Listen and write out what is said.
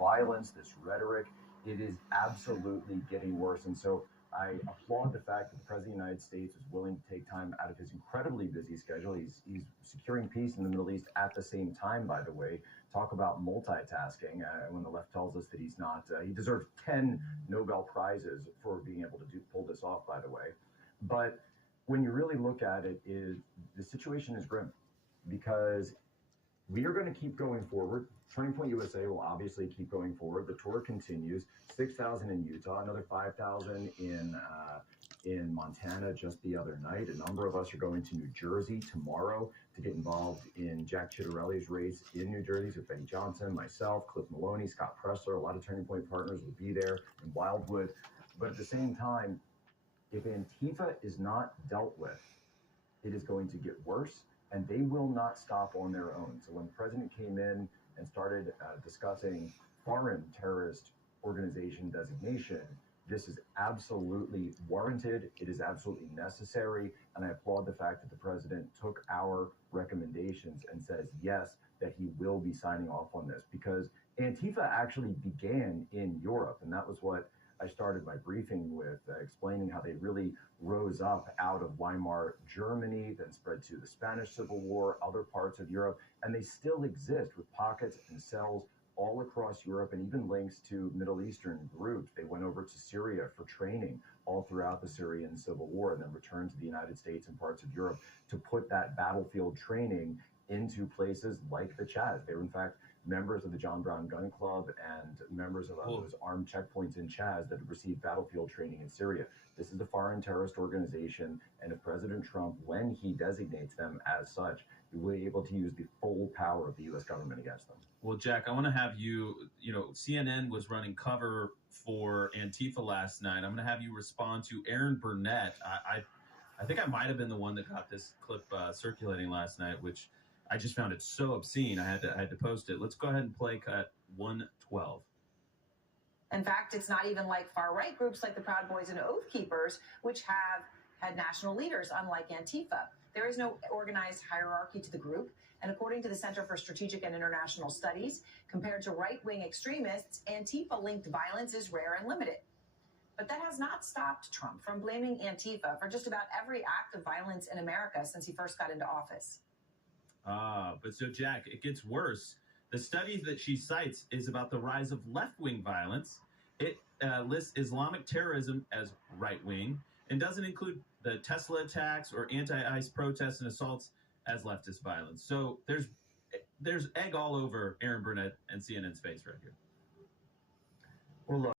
violence, this rhetoric. It is absolutely getting worse. And so I applaud the fact that the President of the United States is willing to take time out of his incredibly busy schedule. He's securing peace in the Middle East at the same time, by the way. Talk about multitasking. When the left tells us that he's not, he deserves 10 Nobel Prizes for being able to pull this off, by the way. But when you really look at it, the situation is grim because we are going to keep going forward. Turning Point USA will obviously keep going forward. The tour continues. 6,000 in Utah, another 5,000 in Montana just the other night. A number of us are going to New Jersey tomorrow to get involved in Jack Chitterelli's race in New Jersey with Benny Johnson, myself, Cliff Maloney, Scott Pressler. A lot of Turning Point partners will be there in Wildwood. But at the same time, if Antifa is not dealt with, it is going to get worse, and they will not stop on their own. So when the president came in and started discussing foreign terrorist organization designation, this is absolutely warranted. It is absolutely necessary. And I applaud the fact that the president took our recommendations and says, yes, that he will be signing off on this, because Antifa actually began in Europe. And that was what I started my briefing with, explaining how they really rose up out of Weimar Germany, then spread to the Spanish Civil War, other parts of Europe, and they still exist with pockets and cells all across Europe, and even links to Middle Eastern groups. They went over to Syria for training all throughout the Syrian Civil War, and then returned to the United States and parts of Europe to put that battlefield training into places like the Chaz. They were, in fact, members of the John Brown Gun Club and members of those armed checkpoints in Chaz that have received battlefield training in Syria. This is a foreign terrorist organization, and if President Trump, when he designates them as such, will be able to use the full power of the U.S. government against them. Well, Jack, I want to have you, CNN was running cover for Antifa last night. I'm going to have you respond to Aaron Burnett. I think I might have been the one that got this clip circulating last night, which I just found it so obscene. I had to post it. Let's go ahead and play cut 112. In fact, it's not even like far-right groups like the Proud Boys and Oath Keepers, which have had national leaders, unlike Antifa. There is no organized hierarchy to the group, and according to the Center for Strategic and International Studies, compared to right-wing extremists, Antifa-linked violence is rare and limited. But that has not stopped Trump from blaming Antifa for just about every act of violence in America since he first got into office. But so, Jack, it gets worse. The study that she cites is about the rise of left-wing violence. It lists Islamic terrorism as right-wing and doesn't include the Tesla attacks or anti-ICE protests and assaults as leftist violence. So there's egg all over Aaron Burnett and CNN's face right here. Well, look.